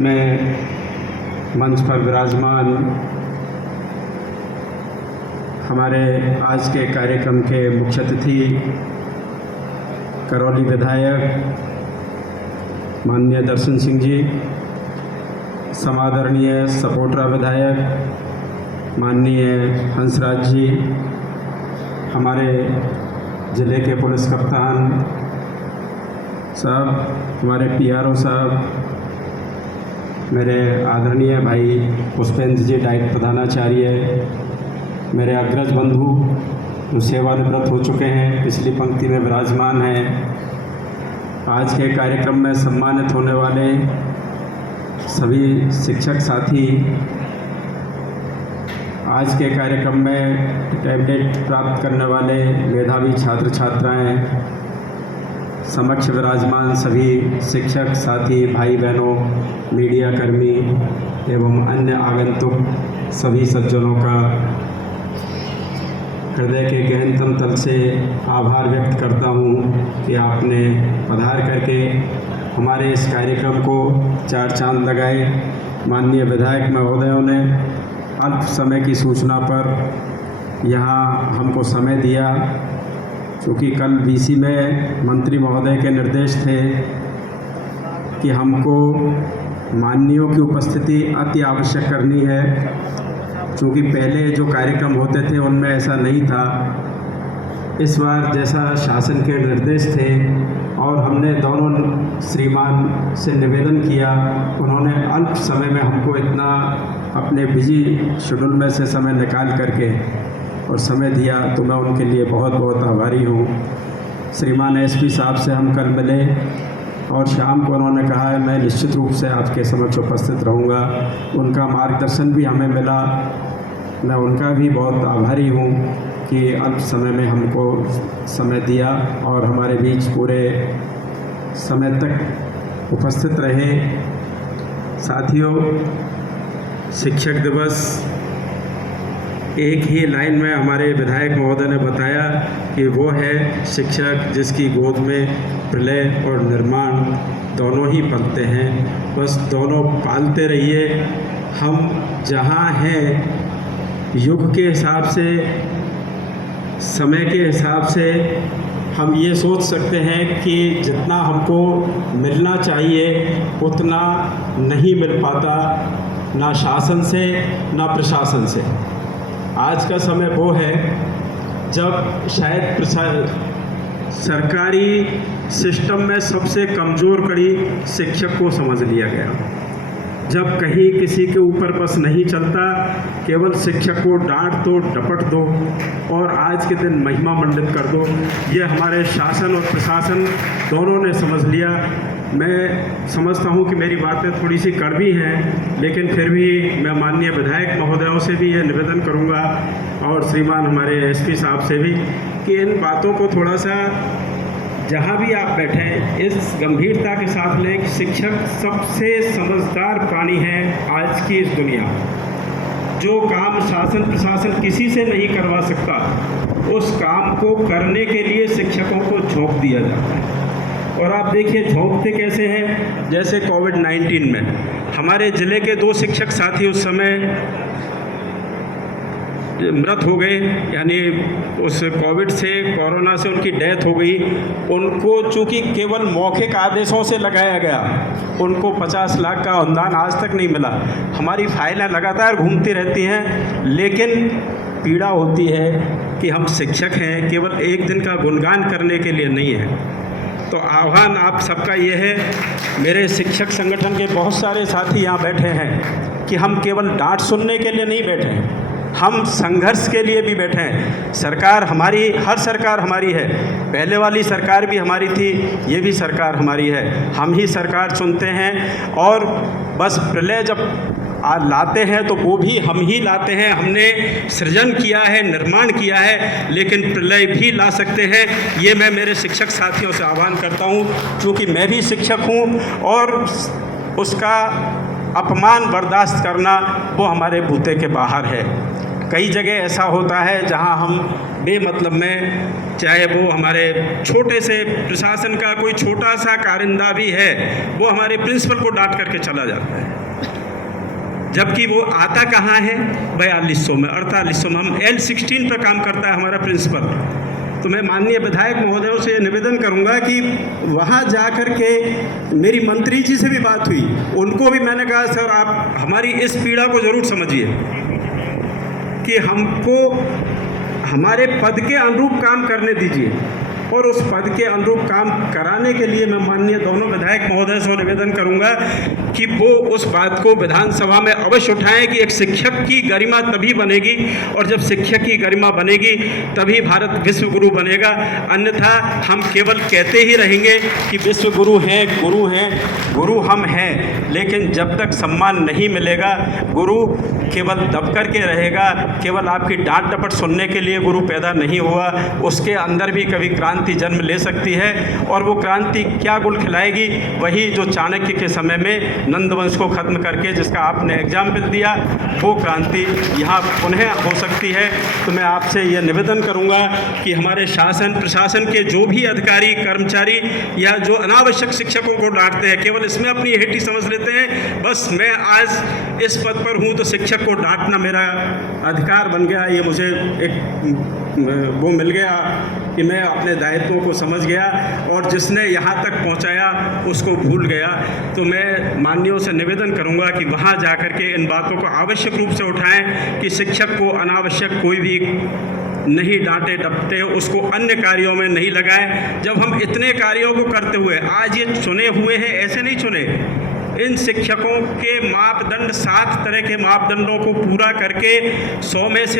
में मंच पर विराजमान हमारे आज के कार्यक्रम के मुख्य अतिथि करौली विधायक माननीय दर्शन सिंह जी, समादरणीय सपोटरा विधायक माननीय हंसराज जी, हमारे ज़िले के पुलिस कप्तान साहब, हमारे पीआरओ साहब, मेरे आदरणीय भाई पुष्पेंद्र जी डाइट प्रधानाचार्य, मेरे अग्रज बंधु जो सेवानिवृत्त हो चुके हैं, पिछली पंक्ति में विराजमान हैं, आज के कार्यक्रम में सम्मानित होने वाले सभी शिक्षक साथी, आज के कार्यक्रम में टैबलेट प्राप्त करने वाले मेधावी छात्र छात्राएं, समक्ष विराजमान सभी शिक्षक साथी, भाई बहनों, मीडिया कर्मी एवं अन्य आगंतुक सभी सज्जनों का हृदय के गहनतम तल से आभार व्यक्त करता हूँ कि आपने पधार करके हमारे इस कार्यक्रम को चार चांद लगाए। माननीय विधायक महोदयों ने अल्प समय की सूचना पर यहाँ हमको समय दिया, क्योंकि कल बीसी में मंत्री महोदय के निर्देश थे कि हमको माननीयों की उपस्थिति अति आवश्यक करनी है, क्योंकि पहले जो कार्यक्रम होते थे उनमें ऐसा नहीं था। इस बार जैसा शासन के निर्देश थे और हमने दोनों श्रीमान से निवेदन किया, उन्होंने अल्प समय में हमको इतना अपने बिजी शेड्यूल में से समय निकाल करके और समय दिया, तो मैं उनके लिए बहुत बहुत आभारी हूँ। श्रीमान एसपी साहब से हम कल मिले और शाम को उन्होंने कहा है मैं निश्चित रूप से आपके समक्ष उपस्थित रहूँगा। उनका मार्गदर्शन भी हमें मिला, मैं उनका भी बहुत आभारी हूँ कि अल्प समय में हमको समय दिया और हमारे बीच पूरे समय तक उपस्थित रहे। साथियों, शिक्षक दिवस एक ही लाइन में हमारे विधायक महोदय ने बताया कि वो है शिक्षक जिसकी गोद में प्रलय और निर्माण दोनों ही पलते हैं। बस दोनों पालते रहिए। हम जहाँ हैं, युग के हिसाब से, समय के हिसाब से हम ये सोच सकते हैं कि जितना हमको मिलना चाहिए उतना नहीं मिल पाता, ना शासन से ना प्रशासन से। आज का समय वो है जब शायद सरकारी सिस्टम में सबसे कमज़ोर कड़ी शिक्षक को समझ लिया गया। जब कहीं किसी के ऊपर बस नहीं चलता, केवल शिक्षक को डांट दो, डपट दो और आज के दिन महिमा मंडित कर दो, ये हमारे शासन और प्रशासन दोनों ने समझ लिया। मैं समझता हूँ कि मेरी बातें थोड़ी सी कड़वी हैं, लेकिन फिर भी मैं माननीय विधायक महोदयों से भी ये निवेदन करूँगा और श्रीमान हमारे एसपी साहब से भी कि इन बातों को थोड़ा सा जहाँ भी आप बैठें इस गंभीरता के साथ लें कि शिक्षक सबसे समझदार प्राणी है आज की इस दुनिया। जो काम शासन प्रशासन किसी से नहीं करवा सकता, उस काम को करने के लिए शिक्षकों को झोंक दिया जाता है। और आप देखिए झोंकते कैसे हैं, जैसे कोविड-19 में हमारे ज़िले के 2 शिक्षक साथी उस समय मृत हो गए, यानी उस कोविड से, कोरोना से उनकी डेथ हो गई। उनको चूँकि केवल मौखिक आदेशों से लगाया गया, उनको 50 लाख का अनुदान आज तक नहीं मिला। हमारी फाइलें लगातार घूमती रहती हैं, लेकिन पीड़ा होती है कि हम शिक्षक हैं, केवल एक दिन का गुणगान करने के लिए नहीं है। तो आह्वान आप सबका ये है, मेरे शिक्षक संगठन के बहुत सारे साथी यहाँ बैठे हैं, कि हम केवल डांट सुनने के लिए नहीं बैठे हैं, हम संघर्ष के लिए भी बैठे हैं। सरकार हमारी, हर सरकार हमारी है, पहले वाली सरकार भी हमारी थी, ये भी सरकार हमारी है। हम ही सरकार चुनते हैं और बस प्रलय जब लाते हैं तो वो भी हम ही लाते हैं। हमने सृजन किया है, निर्माण किया है, लेकिन प्रलय भी ला सकते हैं। ये मैं मेरे शिक्षक साथियों से आह्वान करता हूँ, क्योंकि मैं भी शिक्षक हूँ और उसका अपमान बर्दाश्त करना वो हमारे बूते के बाहर है। कई जगह ऐसा होता है जहां हम बेमतलब में, चाहे वो हमारे छोटे से प्रशासन का कोई छोटा सा कारिंदा भी है, वो हमारे प्रिंसिपल को डांट करके चला जाता है, जबकि वो आता कहाँ है? 4200 में, 4800 में। हम L16 पर काम करता है हमारा प्रिंसिपल। तो मैं माननीय विधायक महोदयों से निवेदन करूंगा कि वहाँ जा कर के मेरी मंत्री जी से भी बात हुई, उनको भी मैंने कहा सर आप हमारी इस पीड़ा को ज़रूर समझिए कि हमको हमारे पद के अनुरूप काम करने दीजिए, और उस पद के अनुरूप काम कराने के लिए मैं माननीय दोनों विधायक महोदय से निवेदन करूंगा कि वो उस बात को विधानसभा में अवश्य उठाएं कि एक शिक्षक की गरिमा तभी बनेगी, और जब शिक्षक की गरिमा बनेगी तभी भारत विश्व गुरु बनेगा। अन्यथा हम केवल कहते ही रहेंगे कि विश्व गुरु हैं, गुरु हैं, गुरु हम हैं, लेकिन जब तक सम्मान नहीं मिलेगा, गुरु केवल दबकर के रहेगा। केवल आपकी डांट डपट सुनने के लिए गुरु पैदा नहीं हुआ, उसके अंदर भी कभी क्रांति जन्म ले सकती है, और वो क्रांति क्या गुल खिलाएगी? वही जो चाणक्य के समय में नंदवंश को खत्म करके जिसका आपने एग्जाम्पल दिया, वो क्रांति यहाँ पुनः हो सकती है। तो मैं आपसे ये निवेदन करूँगा कि हमारे शासन प्रशासन के जो भी अधिकारी कर्मचारी या जो अनावश्यक शिक्षकों को डांटते हैं, केवल इसमें अपनी हेटी समझ लेते हैं, बस मैं आज इस पद पर हूँ तो शिक्षक को डांटना मेरा अधिकार बन गया, ये मुझे एक वो मिल गया कि मैं अपने दायित्वों को समझ गया, और जिसने यहाँ तक पहुँचाया उसको भूल गया। तो मैं माननीयों से निवेदन करूँगा कि वहाँ जा कर के इन बातों को आवश्यक रूप से उठाएं कि शिक्षक को अनावश्यक कोई भी नहीं डांटे डपटे, उसको अन्य कार्यों में नहीं लगाएं। जब हम इतने कार्यों को करते हुए आज ये चुने हुए हैं, ऐसे नहीं चुने, इन शिक्षकों के मापदंड 7 तरह के मापदंडों को पूरा करके 100 में से